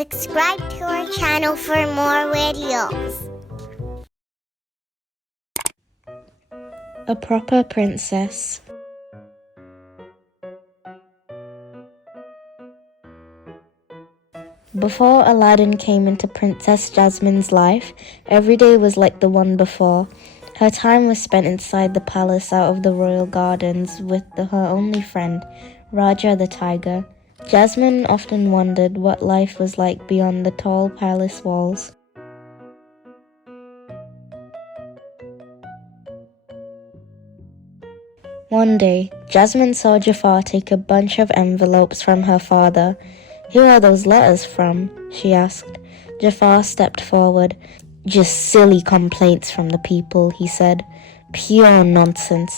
Subscribe to our channel for more videos. A proper princess. Before Aladdin came into Princess Jasmine's life, every day was like the one before. Her time was spent inside the palace out of the royal gardens with her only friend, Raja the tiger. Jasmine often wondered what life was like beyond the tall palace walls. One day, Jasmine saw Jafar take a bunch of envelopes from her father. "Who are those letters from?" she asked. Jafar stepped forward. "Just silly complaints from the people," he said. "Pure nonsense."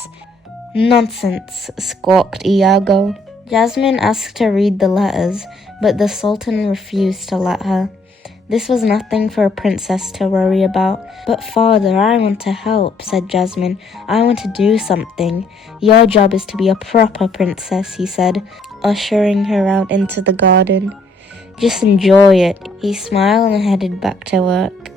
"Nonsense," squawked Iago. Jasmine asked to read the letters, but the Sultan refused to let her. This was nothing for a princess to worry about. "But father, I want to help," said Jasmine. "I want to do something." "Your job is to be a proper princess," he said, ushering her out into the garden. "Just enjoy it." He smiled and headed back to work.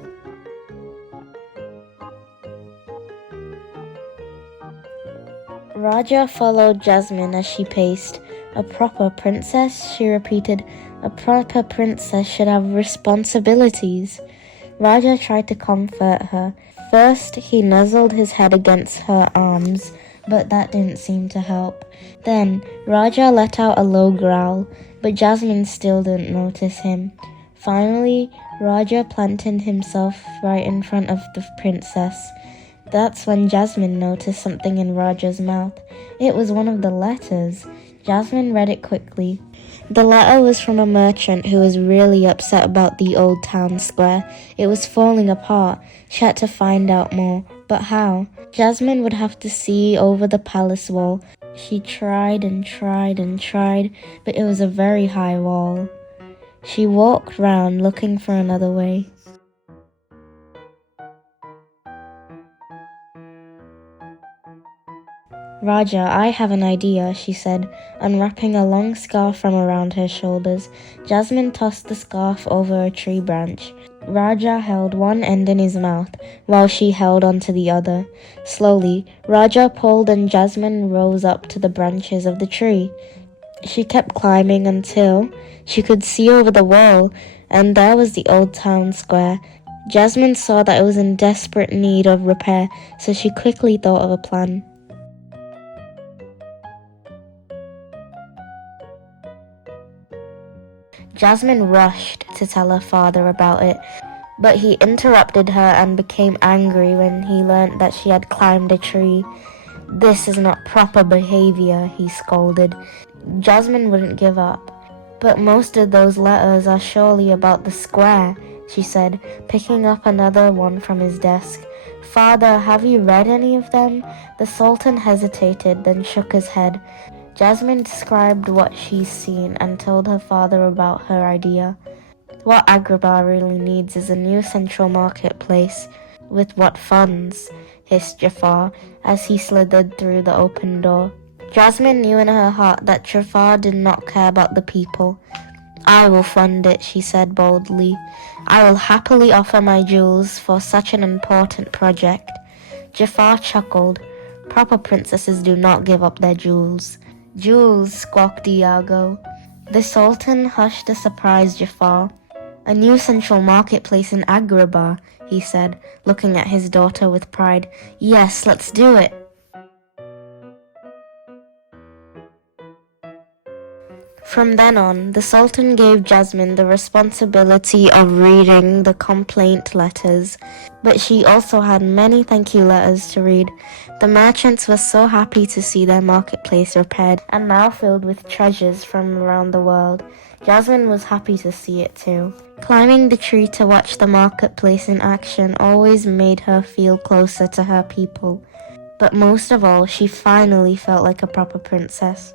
Raja followed Jasmine as she paced. "A proper princess?" she repeated. "A proper princess should have responsibilities." Raja tried to comfort her. First, he nuzzled his head against her arms, but that didn't seem to help. Then, Raja let out a low growl, but Jasmine still didn't notice him. Finally, Raja planted himself right in front of the princess. That's when Jasmine noticed something in Raja's mouth. It was one of the letters. Jasmine read it quickly. The letter was from a merchant who was really upset about the old town square. It was falling apart. She had to find out more. But how? Jasmine would have to see over the palace wall. She tried and tried and tried, but it was a very high wall. She walked round looking for another way. "Raja, I have an idea," she said, unwrapping a long scarf from around her shoulders. Jasmine tossed the scarf over a tree branch. Raja held one end in his mouth, while she held onto the other. Slowly, Raja pulled and Jasmine rose up to the branches of the tree. She kept climbing until she could see over the wall, and there was the old town square. Jasmine saw that it was in desperate need of repair, so she quickly thought of a plan. Jasmine rushed to tell her father about it, but he interrupted her and became angry when he learnt that she had climbed a tree. "This is not proper behavior," he scolded. Jasmine wouldn't give up. "But most of those letters are surely about the square," she said, picking up another one from his desk. "Father, have you read any of them?" The Sultan hesitated, then shook his head. Jasmine described what she's seen and told her father about her idea. "What Agrabah really needs is a new central marketplace." "With what funds?" hissed Jafar as he slithered through the open door. Jasmine knew in her heart that Jafar did not care about the people. "I will fund it," she said boldly. "I will happily offer my jewels for such an important project." Jafar chuckled. "Proper princesses do not give up their jewels." "Jewels," squawked Iago. The Sultan hushed to surprise Jafar. "A new central marketplace in Agrabah," he said, looking at his daughter with pride. "Yes, let's do it." From then on, the Sultan gave Jasmine the responsibility of reading the complaint letters, but she also had many thank you letters to read. The merchants were so happy to see their marketplace repaired and now filled with treasures from around the world. Jasmine was happy to see it too. Climbing the tree to watch the marketplace in action always made her feel closer to her people. But most of all, she finally felt like a proper princess.